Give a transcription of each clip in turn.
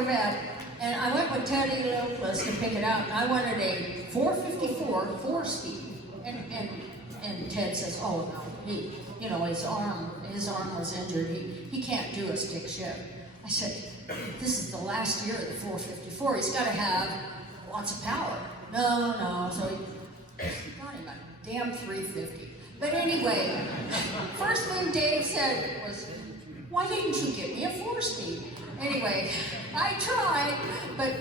Corvette, and I went with Teddy Lopez to pick it out, and I wanted a 454 4-speed. And Ted says, oh no, his arm was injured. He can't do a stick shift. I said, this is the last year of the 454. He's got to have lots of power. No. So he got him a damn 350. But anyway, first thing Dave said was, why didn't you get me a 4-speed? Anyway, I tried, but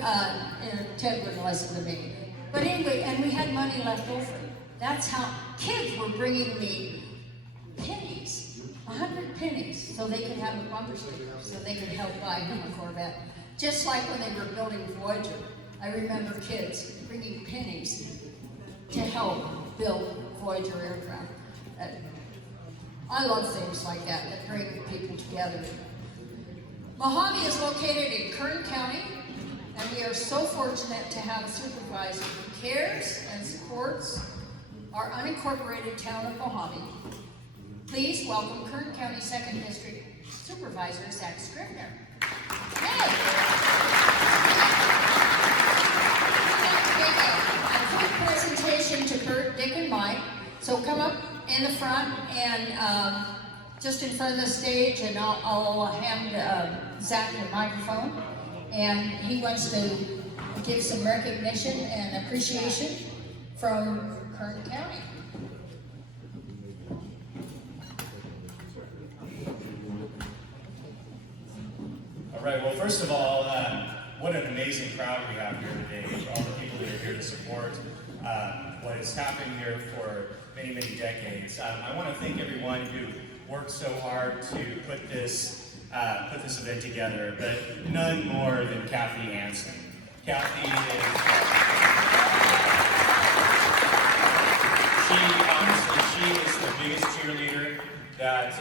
Ted wouldn't listen to me. But anyway, and we had money left over. That's how kids were bringing me pennies, 100 pennies, so they could have a bumper sticker, so they could help buy him a Corvette. Just like when they were building Voyager. I remember kids bringing pennies to help build Voyager aircraft. I love things like that bring people together. Mojave is located in Kern County, and we are so fortunate to have a supervisor who cares and supports our unincorporated town of Mojave. Please welcome Kern County 2nd District Supervisor Zack Scrivner. Hey! A quick presentation to Burt, Dick, and Mike. So come up in the front and just in front of the stage, and I'll hand Zack the microphone. And he wants to give some recognition and appreciation from Kern County. All right, well, first of all, what an amazing crowd we have here today, for all the people that are here to support what has happened here for many, many decades. I want to thank everyone who worked so hard to put this event together, but none more than Kathy Hansen. Kathy she is the biggest cheerleader that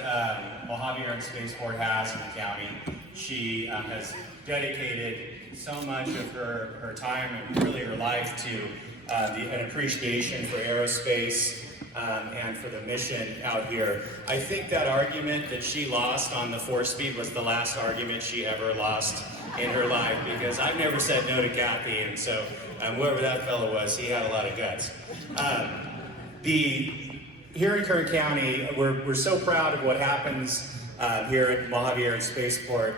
Mojave Air and Spaceport has in the county. She has dedicated so much of her time and really her life to an appreciation for aerospace and for the mission out here. I think that argument that she lost on the 4-speed was the last argument she ever lost in her life, because I've never said no to Kathy, and so whoever that fellow was, he had a lot of guts. Here in Kern County, we're so proud of what happens here at Mojave Air and Spaceport.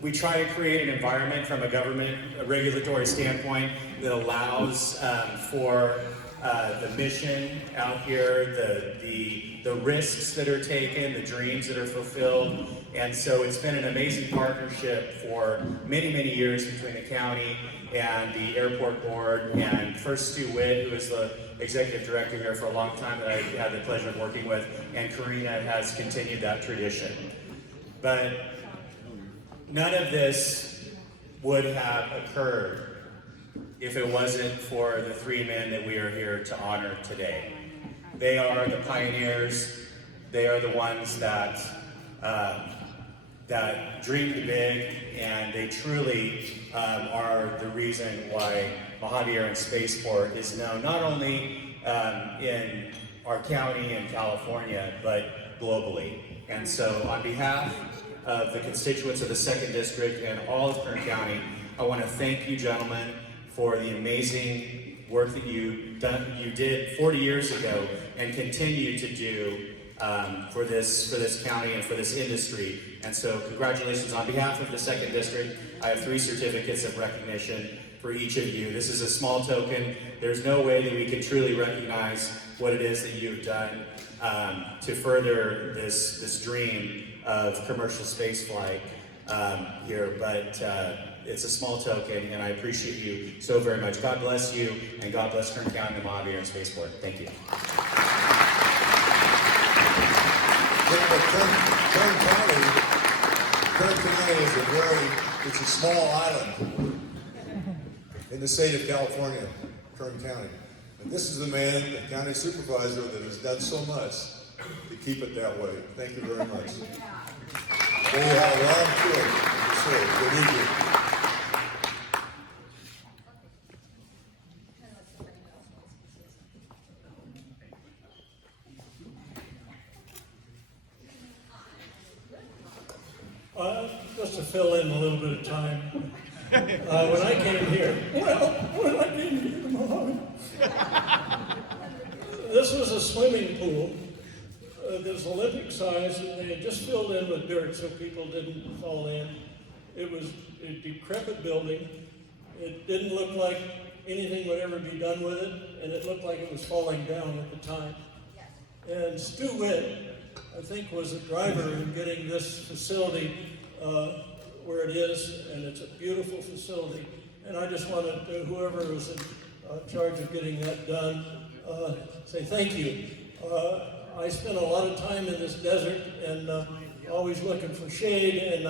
We try to create an environment from a regulatory standpoint that allows for the mission out here, the risks that are taken, the dreams that are fulfilled. And so it's been an amazing partnership for many, many years between the county and the airport board, and first Stu Witt, who is the executive director here for a long time that I had the pleasure of working with, and Karina has continued that tradition. But none of this would have occurred if it wasn't for the 3 men that we are here to honor today. They are the pioneers. They are the ones that dreamed big, and they truly are the reason why Mojave Air and Spaceport is known not only in our county in California, but globally. And so on behalf of the constituents of the 2nd District and all of Kern County, I want to thank you gentlemen for the amazing work that you did 40 years ago and continue to do for this county and for this industry. And so congratulations on behalf of the 2nd District. I have 3 certificates of recognition for each of you. This is a small token. There's no way that we can truly recognize what it is that you've done to further this dream of commercial space flight here, but it's a small token, and I appreciate you so very much. God bless you, and God bless Kern County and Mojave Air and Spaceport. Thank you. Kern County is it's a small island in the state of California, Kern County. And this is the man, the county supervisor, that has done so much to keep it that way. Thank you very much. We have a long tour. Yes, good evening. supposed to fill in a little bit of time. When I came here, to Mojave, this was a swimming pool. That was Olympic size, and they had just filled in with dirt so people didn't fall in. It was a decrepit building. It didn't look like anything would ever be done with it, and it looked like it was falling down at the time. And Stu Witt, I think, was a driver in getting this facility where it is, and it's a beautiful facility. And I just wanted to, whoever was in charge of getting that done, say thank you. I spent a lot of time in this desert and always looking for shade, and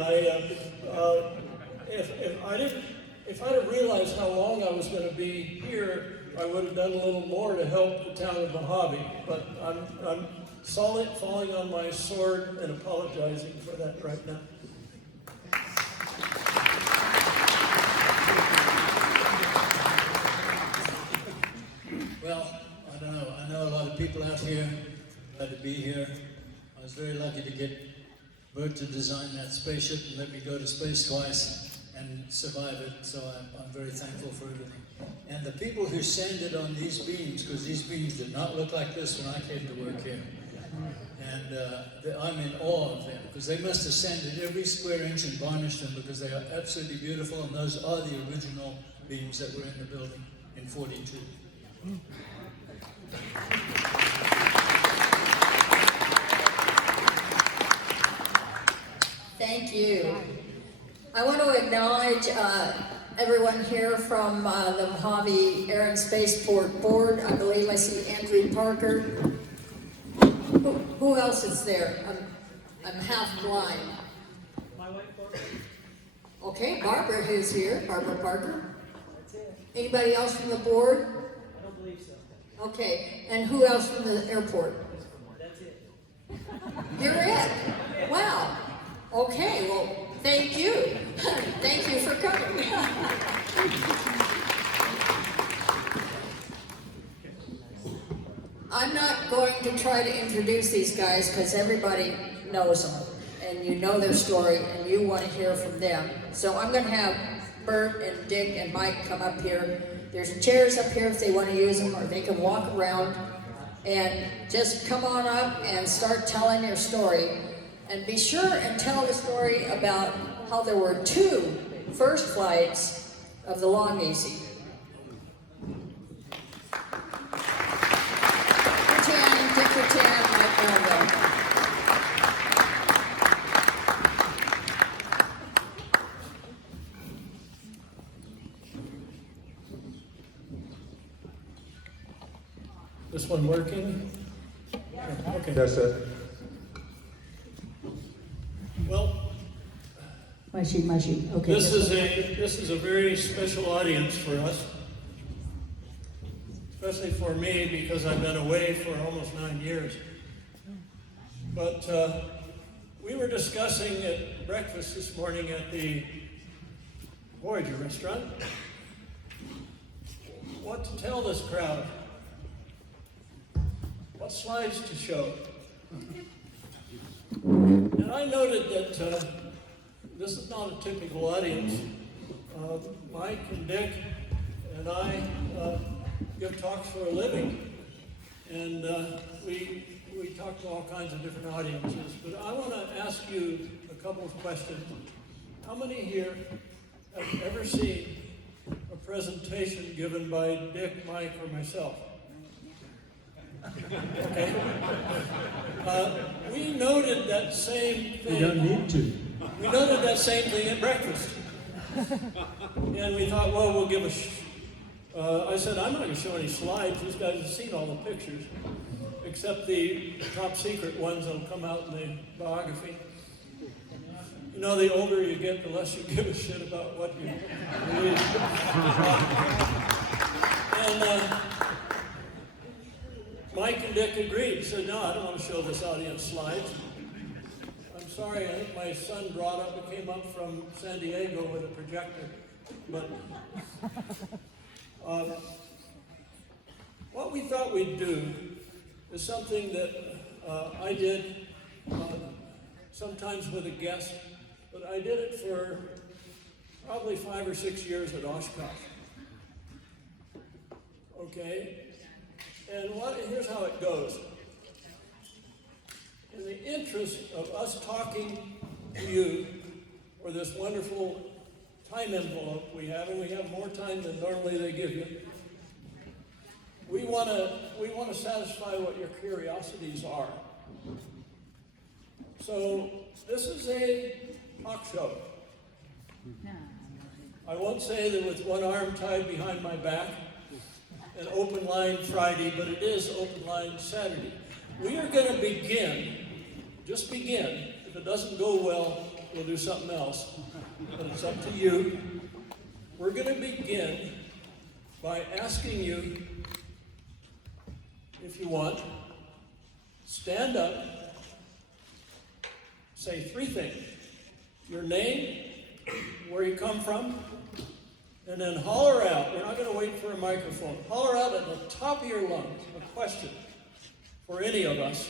if I'd have realized how long I was going to be here, I would have done a little more to help the town of Mojave. But I'm falling on my sword and apologizing for that right now. Well, I don't know. I know a lot of people out here. Glad to be here. I was very lucky to get Burt to design that spaceship and let me go to space twice and survive it, so I'm very thankful for everything. And the people who sanded on these beams, because these beams did not look like this when I came to work here. And I'm in awe of them, because they must have sanded every square inch and varnished them, because they are absolutely beautiful, and those are the original beams that were in the building in '42. Thank you. I want to acknowledge everyone here from the Mojave Air and Spaceport Board. I believe I see Andrew Parker. Who else is there? I'm half blind. My wife, Barbara. Okay, Barbara is here. Barbara Parker. Anybody else from the board? I don't believe so. Okay, and who else from the airport? That's it. You're it. Wow. Okay, well, thank you. Thank you for coming. I'm not going to try to introduce these guys because everybody knows them and you know their story and you want to hear from them. So I'm going to have Burt and Dick and Mike come up here. There's chairs up here if they want to use them, or they can walk around and just come on up and start telling your story. And be sure and tell the story about how there were 2 first flights of the Long Easy. Dick Rutan, Mike Melville. This one working? Yeah. Okay. That's it. Well, Mushy. Okay. this is a very special audience for us, especially for me because I've been away for almost 9 years. But we were discussing at breakfast this morning at the Voyager restaurant what to tell this crowd, what slides to show. And I noted that this is not a typical audience. Mike and Dick and I give talks for a living, and we talk to all kinds of different audiences. But I want to ask you a couple of questions. How many here have ever seen a presentation given by Dick, Mike, or myself? Okay. We noted that same thing. You don't need to. We noted that same thing at breakfast. And we thought, well, we'll give I said, I'm not going to show any slides. These guys have seen all the pictures, except the top secret ones that'll come out in the biography. You know, the older you get, the less you give a shit about what you believe. And Mike and Dick agreed. Said, no, I don't want to show this audience slides. I'm sorry, I think my son came up from San Diego with a projector. But what we thought we'd do is something that I did sometimes with a guest, but but I did it for probably 5 or 6 years at Oshkosh. Okay? And here's how it goes. In the interest of us talking to you for this wonderful time envelope we have, and we have more time than normally they give you, we want to satisfy what your curiosities are. So this is a talk show. I won't say that with one arm tied behind my back, an open line Friday, but it is open line Saturday. We are going to begin, just begin. If it doesn't go well, we'll do something else, but it's up to you. We're going to begin by asking you, if you want, stand up, say 3 things. Your name, where you come from, and then holler out. We're not going to wait for a microphone. Holler out at the top of your lungs a question for any of us.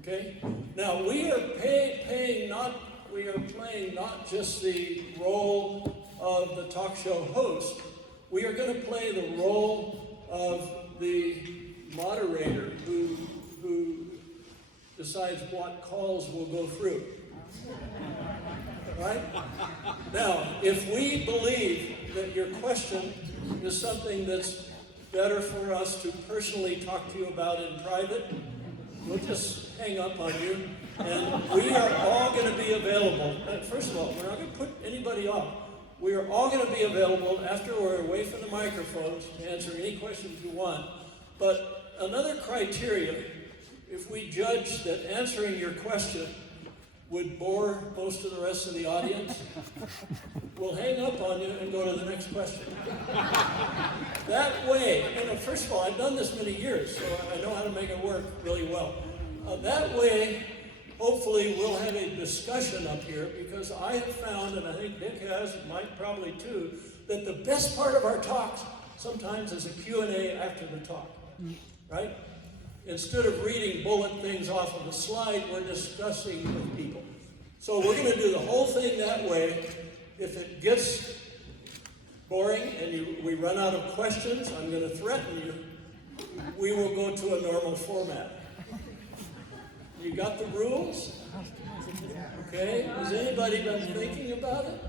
Okay? Now, we are playing not just the role of the talk show host. We are going to play the role of the moderator who decides what calls will go through. Right? Now, if we believe that your question is something that's better for us to personally talk to you about in private, we'll just hang up on you, and we are all going to be available. First of all, we're not going to put anybody off. We are all going to be available after we're away from the microphones to answer any questions you want. But another criteria, if we judge that answering your question would bore most of the rest of the audience, we'll hang up on you and go to the next question. That way, and first of all, I've done this many years, so I know how to make it work really well. That way, hopefully we'll have a discussion up here, because I have found, and I think Dick has, and Mike probably too, that the best part of our talks sometimes is a Q&A after the talk, right? Instead of reading bullet things off of a slide, we're discussing with people. So we're going to do the whole thing that way. If it gets boring and we run out of questions, I'm going to threaten you. We will go to a normal format. You got the rules? Okay. Has anybody been thinking about it?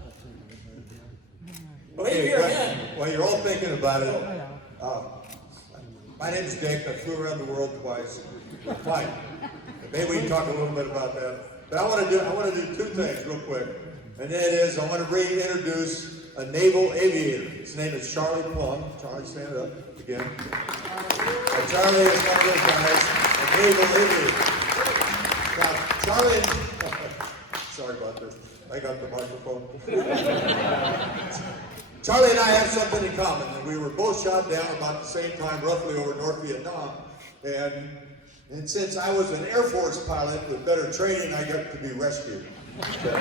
Wave your hand. While you're all thinking about it, my name's Dick. I flew around the world twice. Fine. Maybe we can talk a little bit about that. But I want to do 2 things real quick. And that is, I want to reintroduce a naval aviator. His name is Charlie Plum. Charlie, stand up again. And Charlie is one of those guys, a naval aviator. Now, Charlie, sorry about this. I got the microphone. Charlie and I have something in common, and we were both shot down about the same time, roughly over North Vietnam. And since I was an Air Force pilot with better training, I got to be rescued. Okay,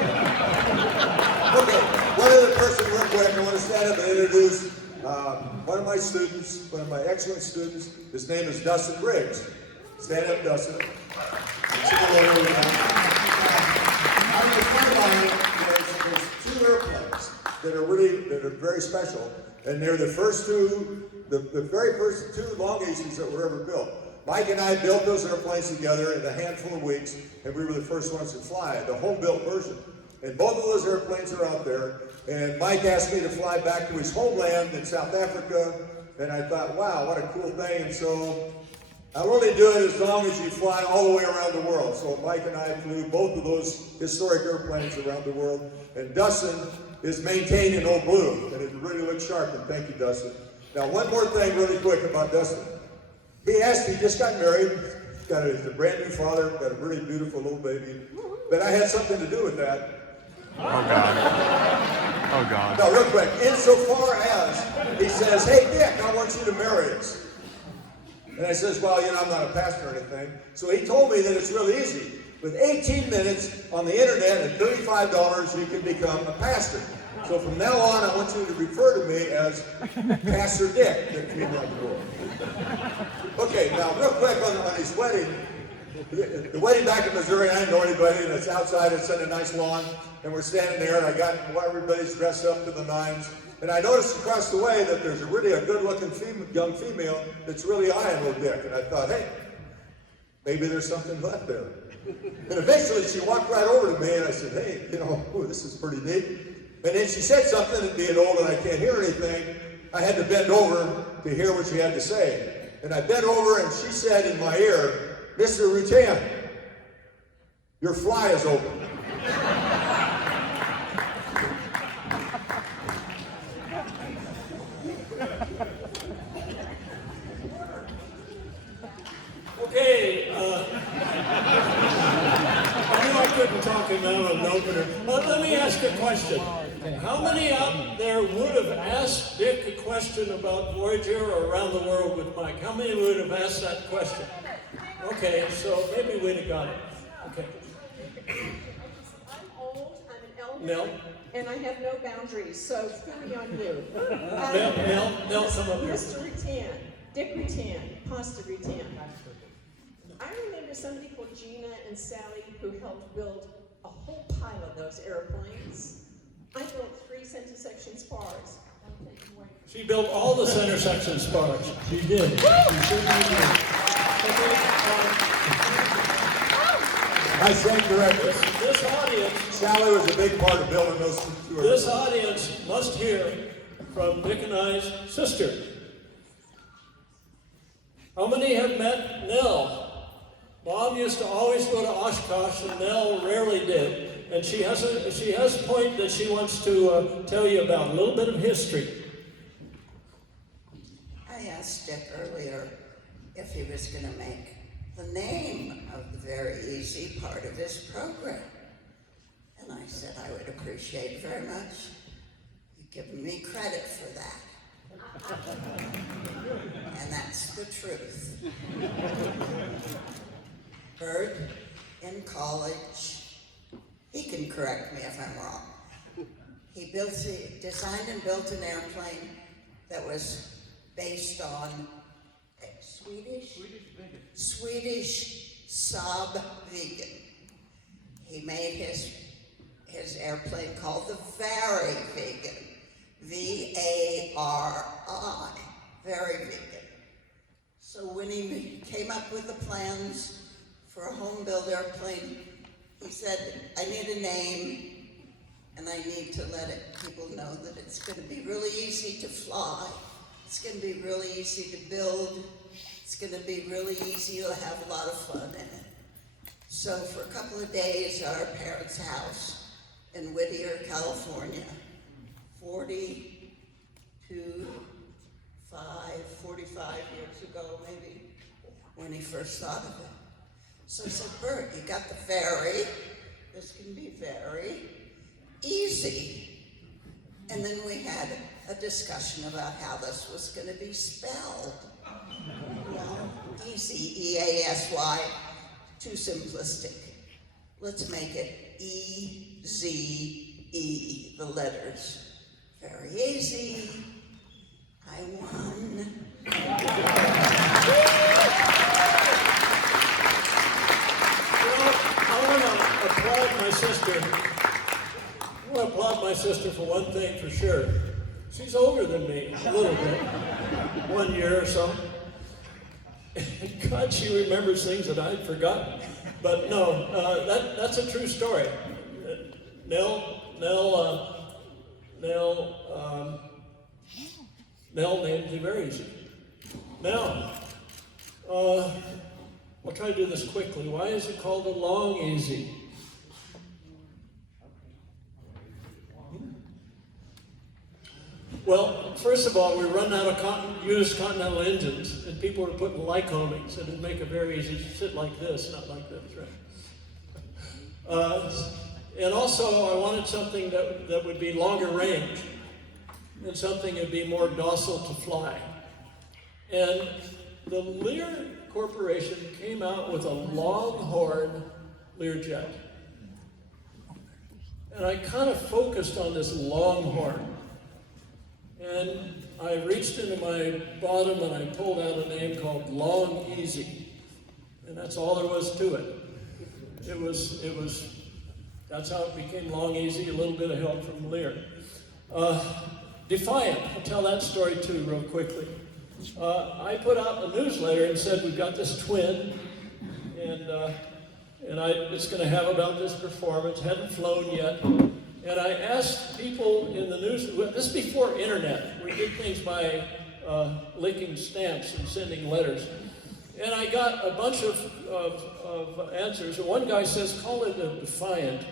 one other person real quick, I want to stand up and introduce one of my students, one of my excellent students. His name is Dustin Briggs. Stand up, Dustin. There's 2 airplanes that are very special, and they're the very first 2 long Aces that were ever built. Mike and I built those airplanes together in a handful of weeks, and we were the first ones to fly, the home-built version. And both of those airplanes are out there, and Mike asked me to fly back to his homeland in South Africa, and I thought, wow, what a cool thing. And so I'll only do it as long as you fly all the way around the world. So Mike and I flew both of those historic airplanes around the world, and Dustin is maintained in old blue, and it really looks sharp, and thank you, Dustin. Now, one more thing really quick about Dustin. He just got married, he's a brand new father, got a really beautiful little baby, but I had something to do with that. Oh, God. Oh, God. No, real quick, insofar as he says, hey, Dick, I want you to marry us. And I says, well, I'm not a pastor or anything. So he told me that it's really easy. With 18 minutes on the internet and $35, you can become a pastor. So from now on, I want you to refer to me as Pastor Dick, Dick Rutan. Okay, now real quick on his wedding, The wedding back in Missouri, I didn't know anybody, and it's outside, it's in a nice lawn, and we're standing there, and I got, everybody's dressed up to the nines, and I noticed across the way that there's a good-looking young female that's really eyeing old Dick, and I thought, hey, maybe there's something left there. And eventually she walked right over to me, and I said, hey, ooh, this is pretty neat. And then she said something, and being old and I can't hear anything, I had to bend over to hear what she had to say. And I bent over, and she said in my ear, Mr. Rutan, your fly is open. Okay, I knew I couldn't talk him out of an opener, but let me ask a question. How many out there would have asked Dick a question about Voyager or Around the World with Mike? How many would have asked that question? Okay, so maybe we'd have got it. Okay. I'm old, I'm an Nell? elder, and I have no boundaries, so fully on you. Nell, come up here. Mr. Rutan, Dick Rutan, Pasta Rutan. I remember somebody called Gina and Sally who helped build a whole pile of those airplanes. I built 3 center section spars. She built all the center section spars. She did. She certainly did. I stand corrected. This audience, Sally was a big part of building those two. this audience must hear from Dick and I's sister. How many have met Nell? Mom used to always go to Oshkosh, and Nell rarely did. And she has a point that she wants to tell you about, a little bit of history. I asked Dick earlier if he was going to make the name of the Very Easy part of his program. And I said I would appreciate very much you giving me credit for that. And that's the truth. Burt, in college, he can correct me if I'm wrong. He designed and built an airplane that was based on Swedish Saab vegan. He made his airplane called the Very Vegan, V-A-R-I, Very Vegan. So when he came up with the plans for a home-built airplane, he said, I need a name, and I need to let people know that it's going to be really easy to fly. It's going to be really easy to build. It's going to be really easy to have a lot of fun in it. So for a couple of days at our parents' house in Whittier, California, 45 years ago maybe, when he first thought of it. So I said, Burt, you got the ferry. This can be very easy. And then we had a discussion about how this was going to be spelled. Easy, E-A-S-Y, too simplistic. Let's make it E-Z-E, the letters. Very easy. I won. I want to applaud my sister for one thing for sure. She's older than me, a little bit, 1 year or so. God, she remembers things that I'd forgotten. But no, that's a true story. Nell named the Very Easy. Now, I'll try to do this quickly. Why is it called a Long Easy? Well, first of all, we run out of used Continental engines, and people were putting Lycomings, and it'd make it very easy to sit like this, not like this, right? And also, I wanted something that would be longer range, and something that would be more docile to fly. And the Lear Corporation came out with a Longhorn Learjet. And I kind of focused on this Longhorn. And I reached into my bottom and I pulled out a name called Long Easy. And that's all there was to it. That's how it became Long Easy, a little bit of help from Lear. Defiant, I'll tell that story too real quickly. I put out a newsletter and said we've got this twin, and it's going to have about this performance, hadn't flown yet. And I asked people in the news, this is before internet, we did things by licking stamps and sending letters. And I got a bunch of answers. One guy says, call it a Defiant,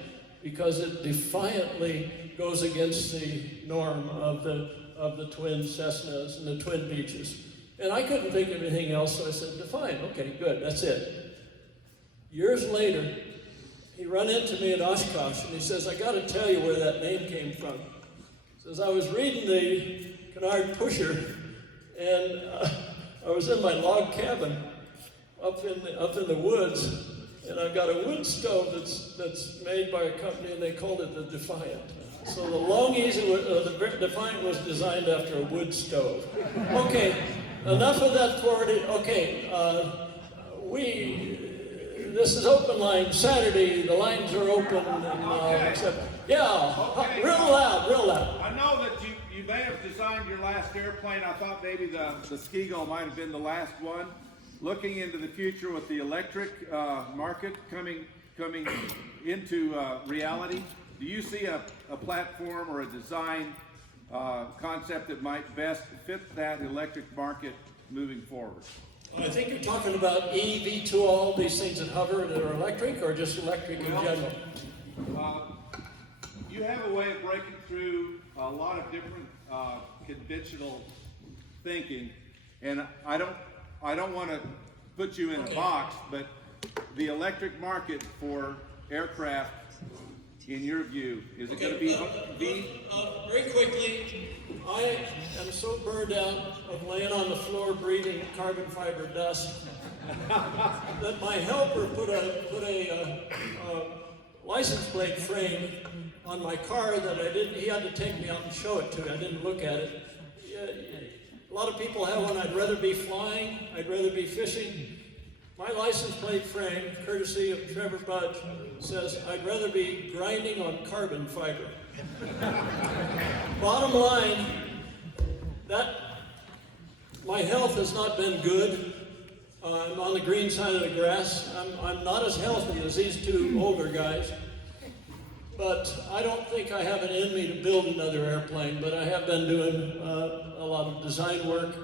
because it defiantly goes against the norm of the twin Cessnas and the twin Beaches. And I couldn't think of anything else, so I said, Defiant, okay, good, that's it. Years later, he ran into me at Oshkosh, and he says, I got to tell you where that name came from. He says, I was reading the Canard Pusher, and I was in my log cabin up in the woods, and I've got a wood stove that's made by a company, and they called it the Defiant. So the Long Easy, the Defiant was designed after a wood stove. Okay, enough of that forwarded. Okay, this is open line Saturday. The lines are open. And, yeah, real loud. I know that you may have designed your last airplane. I thought maybe the Skigo might have been the last one. Looking into the future with the electric market coming into reality, do you see a platform or a design concept that might best fit that electric market moving forward? I think you're talking about V2, all these things that hover that are electric, or just electric in general? You have a way of breaking through a lot of different conventional thinking, and I don't want to put you in a box, but the electric market for aircraft, in your view, is it going to be very quickly, I am so burned out of laying on the floor breathing carbon fiber dust that my helper put a license plate frame on my car that he had to take me out and show it to me. I didn't look at it. A lot of people have one, I'd rather be flying, I'd rather be fishing. My license plate frame, courtesy of Trevor Budge, says I'd rather be grinding on carbon fiber. Bottom line, that my health has not been good. I'm on the green side of the grass. I'm not as healthy as these two older guys. But I don't think I have it in me to build another airplane, but I have been doing a lot of design work,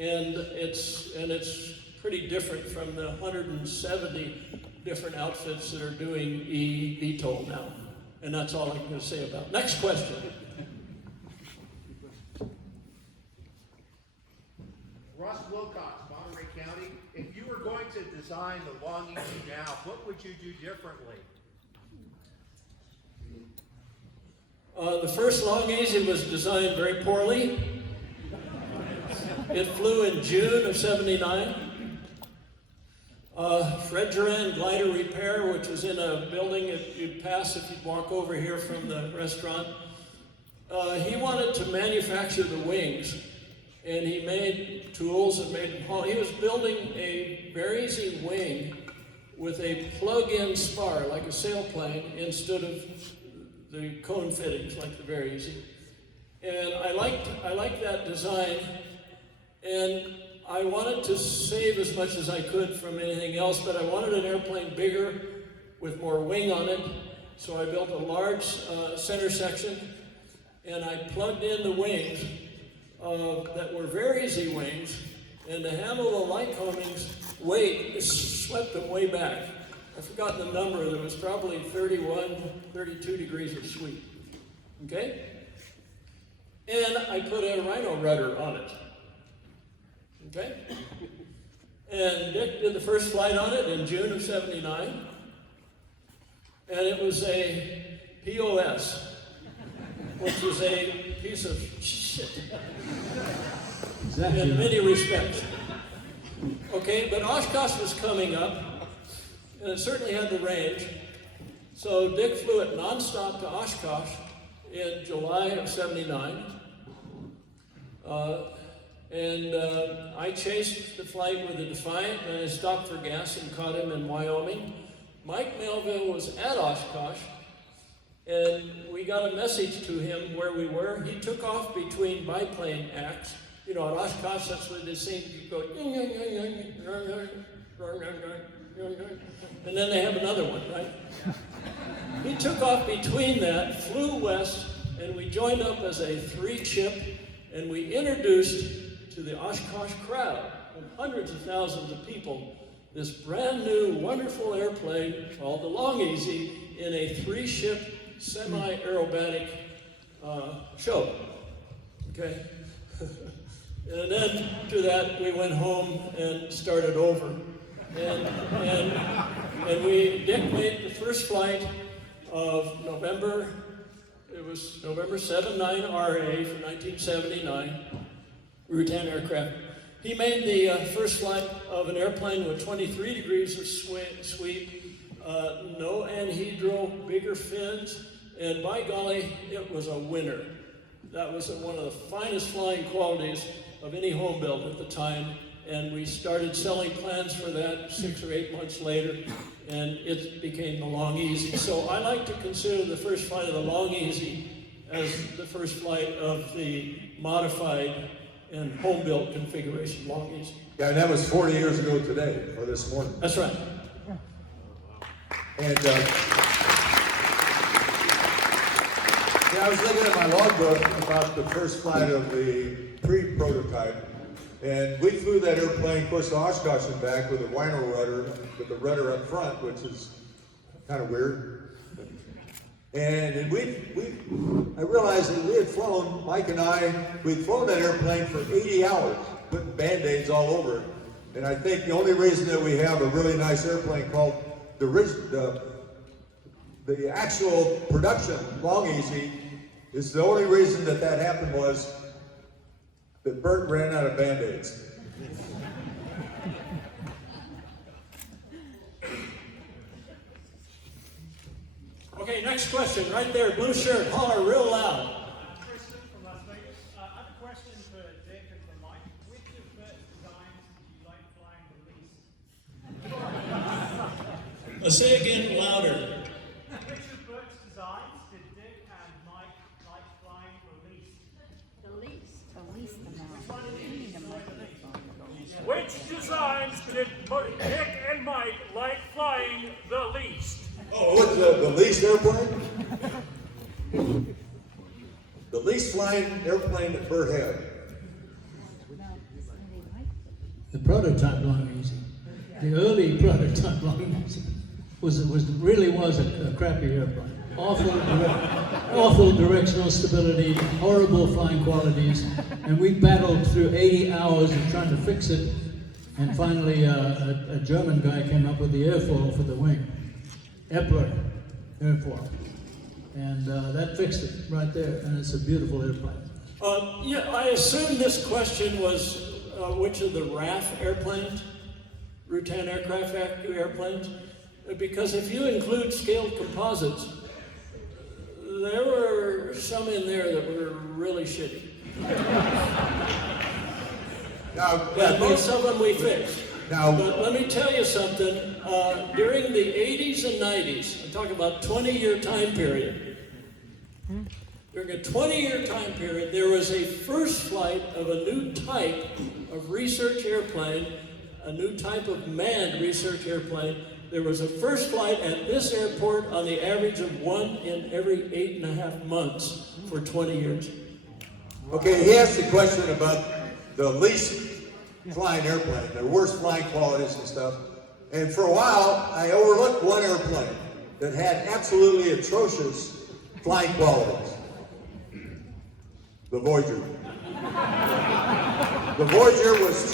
and it's pretty different from the 170 different outfits that are doing eVTOL now. And that's all I'm going to say about it. Next question. Russ Wilcox, Monterey County. If you were going to design the Long Easy now, what would you do differently? The first Long Easy was designed very poorly. It flew in June of '79. Fred Duran Glider Repair, which was in a building that you'd pass if you'd walk over here from the restaurant. He wanted to manufacture the wings, and he made tools and made them haul. He was building a very easy wing with a plug-in spar, like a sailplane, instead of the cone fittings, like the Very Easy. And I liked that design, and I wanted to save as much as I could from anything else, but I wanted an airplane bigger with more wing on it, so I built a large center section, and I plugged in the wings that were Very Easy wings, and the handle of the Lycoming's weight swept them way back. I've forgotten the number, there was probably 31, 32 degrees of sweep, okay? And I put a Rhino rudder on it, okay? And Dick did the first flight on it in June of '79, and it was a POS, which was a piece of shit in many respects. Okay, but Oshkosh was coming up, and it certainly had the range. So Dick flew it nonstop to Oshkosh in July of '79. And I chased the flight with a Defiant, and I stopped for gas and caught him in Wyoming. Mike Melville was at Oshkosh, and we got a message to him where we were. He took off between biplane acts. You know, at Oshkosh, that's where they seem to go, and then they have another one, right? He took off between that, flew west, and we joined up as a 3-chip, and we introduced to the Oshkosh crowd, and hundreds of thousands of people, this brand new, wonderful airplane called the Long Easy in a 3-ship, semi-aerobatic show, okay? And then to that, we went home and started over. And Dick made the first flight of November 7-9 RA for 1979, Rutan aircraft. He made the first flight of an airplane with 23 degrees of sweep, no anhedral, bigger fins, and by golly, it was a winner. That was one of the finest flying qualities of any home built at the time, and we started selling plans for that 6 or 8 months later, and it became the Long Easy. So I like to consider the first flight of the Long Easy as the first flight of the modified and home-built configuration Long Easy. Yeah, and that was 40 years ago today, or this morning. That's right. And yeah, I was looking at my logbook about the first flight of the pre-prototype, and we flew that airplane, of course, to Oshkosh and back with a Wino rudder, with the rudder up front, which is kind of weird. And I realized that we had flown, Mike and we'd flown that airplane for 80 hours, putting Band-Aids all over it. And I think the only reason that we have a really nice airplane called the actual production, Long Easy, is the only reason that happened was that Burt ran out of Band-Aids. Okay, next question, right there, blue shirt, holler real loud. Kristen from Las Vegas. I have a question for Dick and for Mike. Which of Burt's designs do you like flying the least? Say again louder. Which of Burt's designs did Dick and Mike like flying the least? The least amount. Which designs did Dick and Mike like flying the least? Oh, what's the least airplane? The least flying airplane that Burt had. The prototype Long Easy, the early prototype Long Easy, really was a crappy airplane. Awful directional stability, horrible flying qualities, and we battled through 80 hours of trying to fix it, and finally a German guy came up with the airfoil for the wing. Epler airfoil, and that fixed it right there, and it's a beautiful airplane. Yeah, I assume this question was which of the RAF airplanes, Rutan Aircraft Factory airplanes, because if you include scaled composites, there were some in there that were really shitty. And most of them we fixed. But let me tell you something, during the 80s and 90s, I'm talking about 20-year time period, during a 20-year time period, there was a first flight of a new type of research airplane, a new type of manned research airplane. There was a first flight at this airport on the average of 1 in every 8.5 months for 20 years. Okay, he asked the question about the least flying airplane, the worst flying qualities and stuff. And for a while, I overlooked one airplane that had absolutely atrocious flying qualities. The Voyager. The Voyager was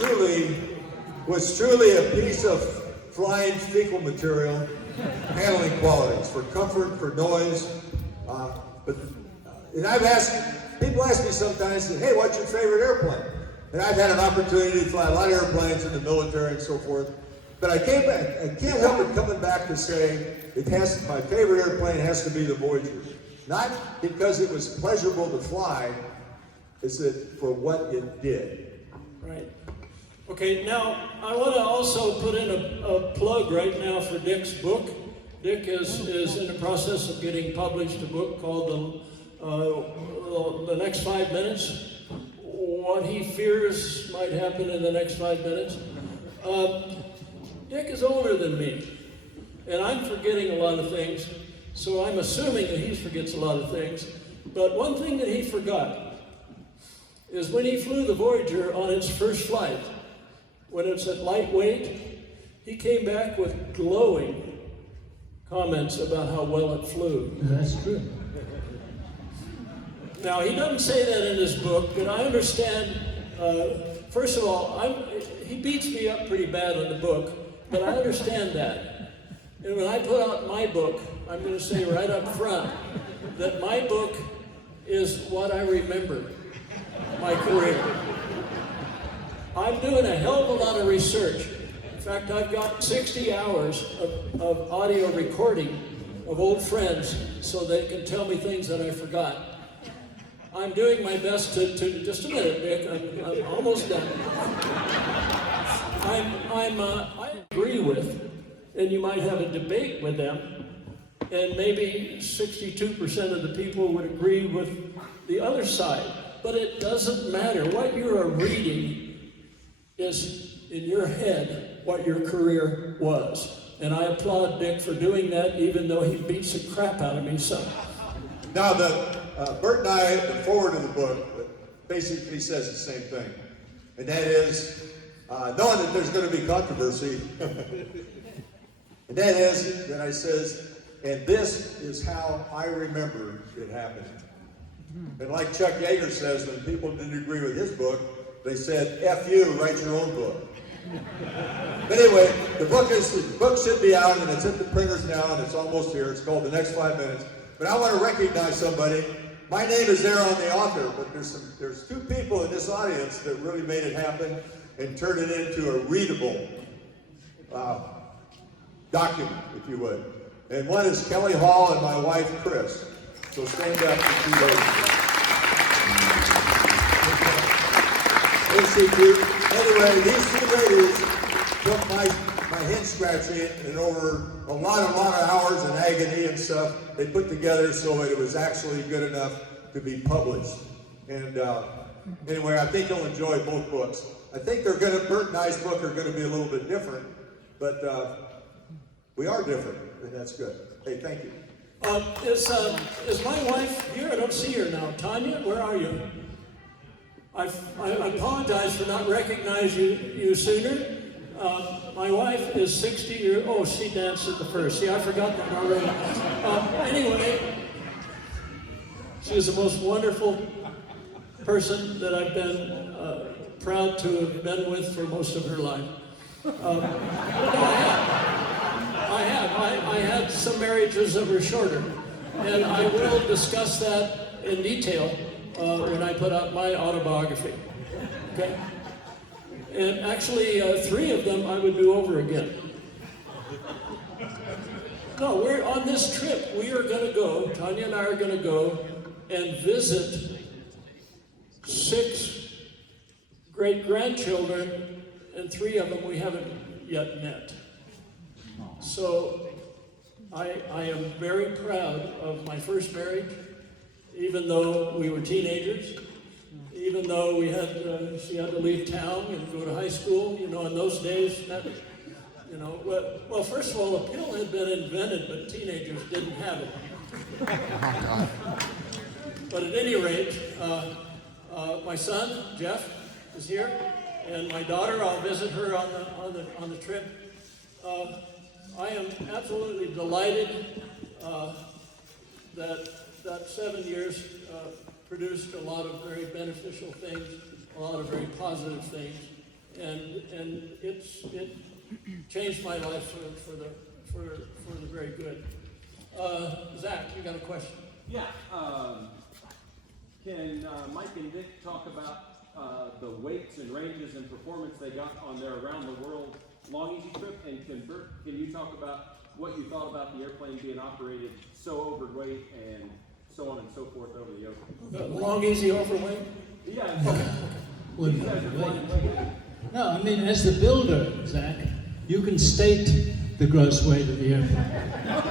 truly a piece of flying fecal material, handling qualities for comfort, for noise. And people ask me sometimes, hey, what's your favorite airplane? And I've had an opportunity to fly a lot of airplanes in the military and so forth. But I can't help but coming back to say my favorite airplane has to be the Voyager. Not because it was pleasurable to fly, it's for what it did. Right. Okay, now I want to also put in a plug right now for Dick's book. Dick is in the process of getting published a book called The Next 5 Minutes. What he fears might happen in the next 5 minutes. Dick is older than me, and I'm forgetting a lot of things, so I'm assuming that he forgets a lot of things. But one thing that he forgot is when he flew the Voyager on its first flight, when it's at lightweight, he came back with glowing comments about how well it flew. That's true. Now, he doesn't say that in his book, but I understand, first of all, he beats me up pretty bad on the book, but I understand that. And when I put out my book, I'm going to say right up front that my book is what I remember my career. I'm doing a hell of a lot of research. In fact, I've got 60 hours of audio recording of old friends so they can tell me things that I forgot. I'm doing my best to just a minute, Nick, I'm almost done. I agree with, and you might have a debate with them, and maybe 62% of the people would agree with the other side. But it doesn't matter. What you're reading is, in your head, what your career was. And I applaud Dick for doing that, even though he beats the crap out of me some. Now, Burt and I, the forward of the book, basically says the same thing. And that is, knowing that there's going to be controversy, and that is that I says, and this is how I remember it happening. And like Chuck Yeager says, when people didn't agree with his book, they said, F you, write your own book. But anyway, the book should be out, and it's at the printers now, and it's almost here. It's called The Next 5 Minutes. But I want to recognize somebody. My name is there on the author, but there's two people in this audience that really made it happen and turned it into a readable document, if you would. And one is Kelly Hall and my wife, Chris. So stand up for 2 days. Anyway, these two ladies took my head scratching and over a lot of hours and agony and stuff, they put together so it was actually good enough to be published. And anyway, I think you'll enjoy both books. I think Burt and I's book are gonna be a little bit different, but we are different, and that's good. Hey, thank you. Is my wife here? I don't see her now. Tanya, where are you? I apologize for not recognizing you sooner. My wife is 60 years old. Oh, she danced at the first. See, I forgot that already. Anyway, she is the most wonderful person that I've been proud to have been with for most of her life. I had some marriages that were shorter, and I will discuss that in detail when I put out my autobiography. Okay? And actually, 3 of them I would do over again. No, we're on this trip. We are going to go, Tanya and I are going to go and visit 6 great-grandchildren, and 3 of them we haven't yet met. So I am very proud of my first marriage, even though we were teenagers, even though we had she had to leave town and go to high school. You know, in those days, that, you know, well, first of all, a pill had been invented, but teenagers didn't have it. But at any rate, my son Jeff is here, and my daughter. I'll visit her on the trip. I am absolutely delighted that 7 years produced a lot of very beneficial things, a lot of very positive things, and it changed my life for the very good. Zach, you got a question? Yeah. Can Mike and Dick talk about the weights and ranges and performance they got on their around the world long easy trip? And can you talk about what you thought about the airplane being operated so overweight and so on and so forth over the ocean? Long easy overweight? Yeah. Okay. Well, no, I mean, as the builder, Zach, you can state the gross weight of the airplane.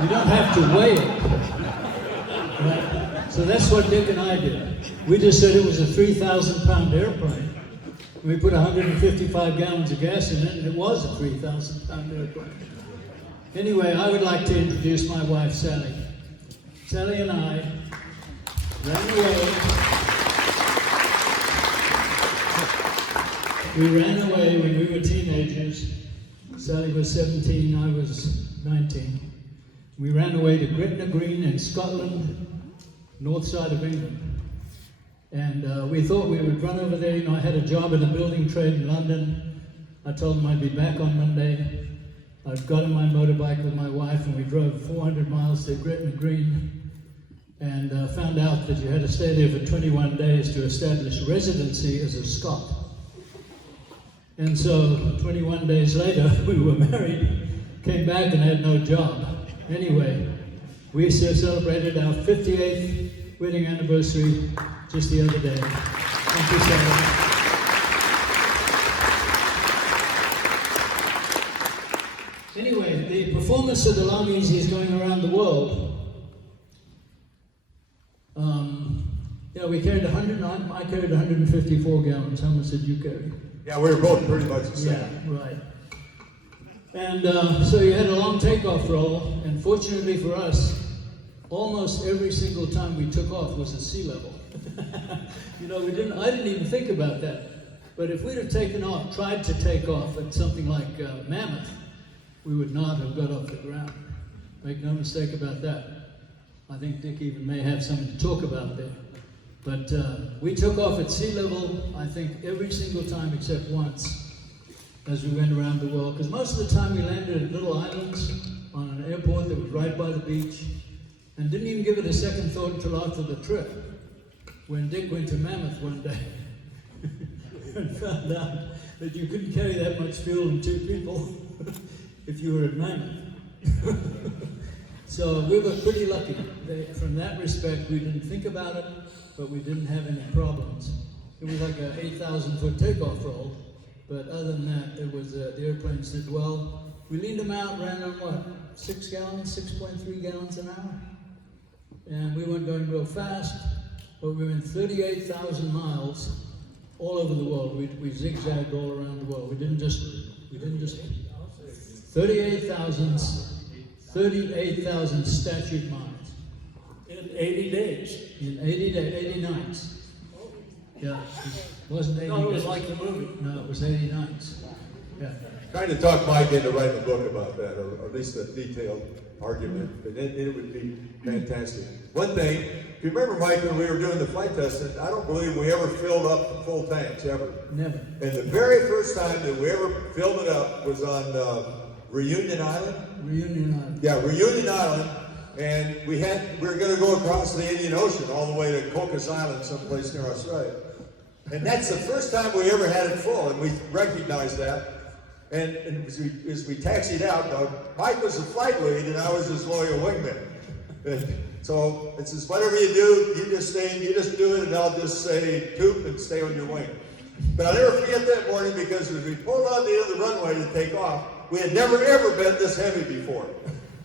You don't have to weigh it. Right? So that's what Dick and I did. We just said it was a 3,000-pound airplane. We put 155 gallons of gas in it, and it was a 3,000-pound airplane. Anyway, I would like to introduce my wife, Sally. Sally and I ran away. We ran away when we were teenagers. Sally was 17, I was 19. We ran away to Gretna Green in Scotland, north side of England. And we thought we would run over there. You know, I had a job in a building trade in London. I told them I'd be back on Monday. I got on my motorbike with my wife and we drove 400 miles to Gretna Green and found out that you had to stay there for 21 days to establish residency as a Scot. And so 21 days later, we were married, came back and had no job. Anyway, we celebrated our 58th wedding anniversary just the other day. Thank you, Sarah. Anyway, the performance of the Long Easy is going around the world. We carried I carried 154 gallons. How much did you carry? Yeah, we were both pretty much the same. Yeah, right. And so you had a long takeoff roll, and fortunately for us, almost every single time we took off was at sea level. You know, I didn't even think about that. But if we'd have tried to take off at something like Mammoth, we would not have got off the ground. Make no mistake about that. I think Dick even may have something to talk about there. But we took off at sea level, I think, every single time except once as we went around the world. Because most of the time we landed at little islands on an airport that was right by the beach and didn't even give it a second thought until after the trip. When Dick went to Mammoth one day and found out that you couldn't carry that much fuel in 2 people if you were at Mammoth. So we were pretty lucky. From that respect, we didn't think about it, but we didn't have any problems. It was like an 8,000-foot takeoff roll, but other than that, it was the airplanes did well. We leaned them out, ran on 6.3 gallons an hour, and we weren't going real fast, but we went 38,000 miles all over the world. We zigzagged all around the world. We didn't just 38,000 statute miles. In 80 days. In 80 nights. Yeah, it wasn't 80 No, it was days. like the movie. No, it was 80 nights. Yeah. Trying to talk Mike into writing a book about that, or at least a detailed argument, but it would be fantastic. One thing, if you remember, Mike, when we were doing the flight testing, I don't believe we ever filled up the full tanks, ever. Never. And the very first time that we ever filled it up was on Reunion Island. Reunion Island. Yeah, Reunion Island, and we were going to go across the Indian Ocean all the way to Cocos Island, someplace near Australia. And that's the first time we ever had it full, and we recognized that. And as we taxied out, Mike was the flight lead, and I was his loyal wingman. And so it says, whatever you do, you just do it, and I'll just say toot and stay on your wing. But I'll never forget that morning, because as we pulled on the end of the runway to take off, we had never ever been this heavy before.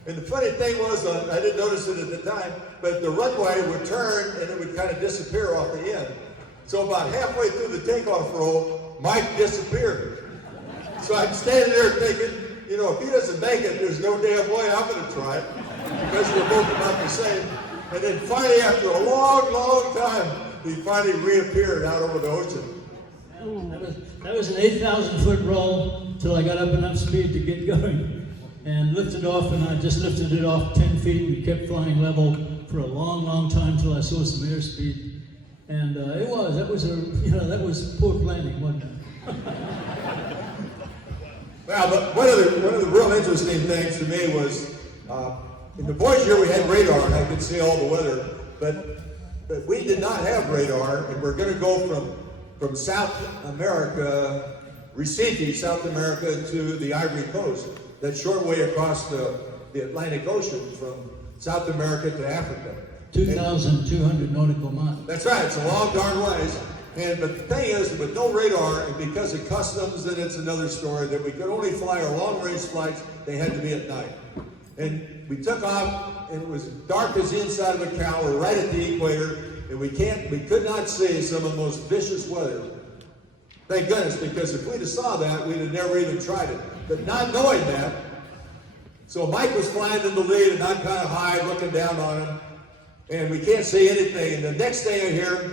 And the funny thing was, I didn't notice it at the time, but the runway would turn and it would kind of disappear off the end. So about halfway through the takeoff roll, Mike disappeared. So I'm standing there thinking, you know, if he doesn't make it, there's no damn way I'm going to try it, because we're both about the same. And then finally, after a long, long time, he finally reappeared out over the ocean. That was an 8,000-foot roll until I got up enough speed to get going. And lifted off, and I just lifted it off 10 feet and kept flying level for a long, long time till I saw some airspeed. And that was poor planning, wasn't it? Well, but one of the real interesting things to me was, in the Voyager we had radar and I could see all the weather, but we did not have radar, and we're going to go from South America, Recife, South America, to the Ivory Coast. That short way across the Atlantic Ocean from South America to Africa. 2,200 nautical miles. That's right, it's a long darn ways. But the thing is, with no radar, and because of customs, then it's another story, that we could only fly our long-range flights, they had to be at night. And we took off, and it was dark as the inside of a cow. We're right at the equator, and we could not see some of the most vicious weather. Thank goodness, because if we'd have saw that, we'd have never even tried it. But not knowing that, so Mike was flying in the lead, and I'm kind of high, looking down on him, and we can't see anything. And the next thing I hear,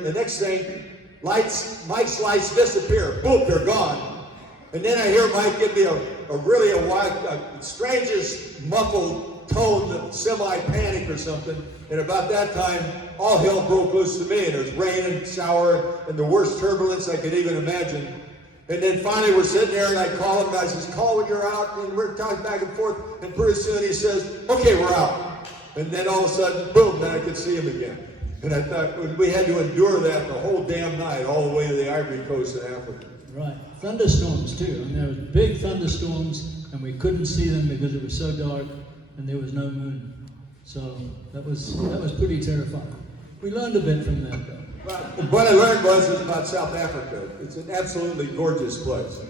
Mike's lights disappear. Boom, they're gone. And then I hear Mike give me a strangest muffled tone, semi-panic or something. And about that time, all hell broke loose to me, and it was rain and shower and the worst turbulence I could even imagine. And then finally we're sitting there, and I call him, and I says, call when you're out, and we're talking back and forth, and pretty soon he says, okay, we're out. And then all of a sudden, boom, then I could see him again. And I thought, we had to endure that the whole damn night, all the way to the Ivory Coast in Africa. Right. Thunderstorms too. I mean, there was big thunderstorms, and we couldn't see them because it was so dark, and there was no moon. So that was pretty terrifying. We learned a bit from that, though. What I learned was about South Africa. It's an absolutely gorgeous place.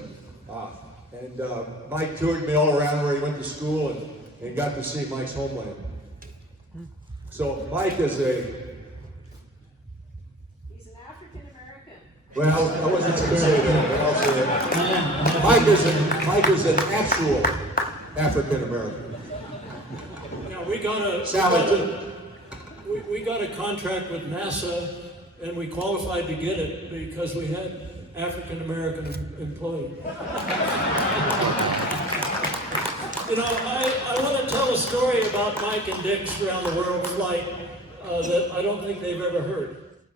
And Mike toured me all around where he went to school, and got to see Mike's homeland. So Mike is He's an African American. well, I wasn't going to say that, but I'll say that. Mike is an actual African American. Now we got a contract with NASA, and we qualified to get it because we had African American employees. You know, I want to tell a story about Mike and Dick's round the world flight that I don't think they've ever heard.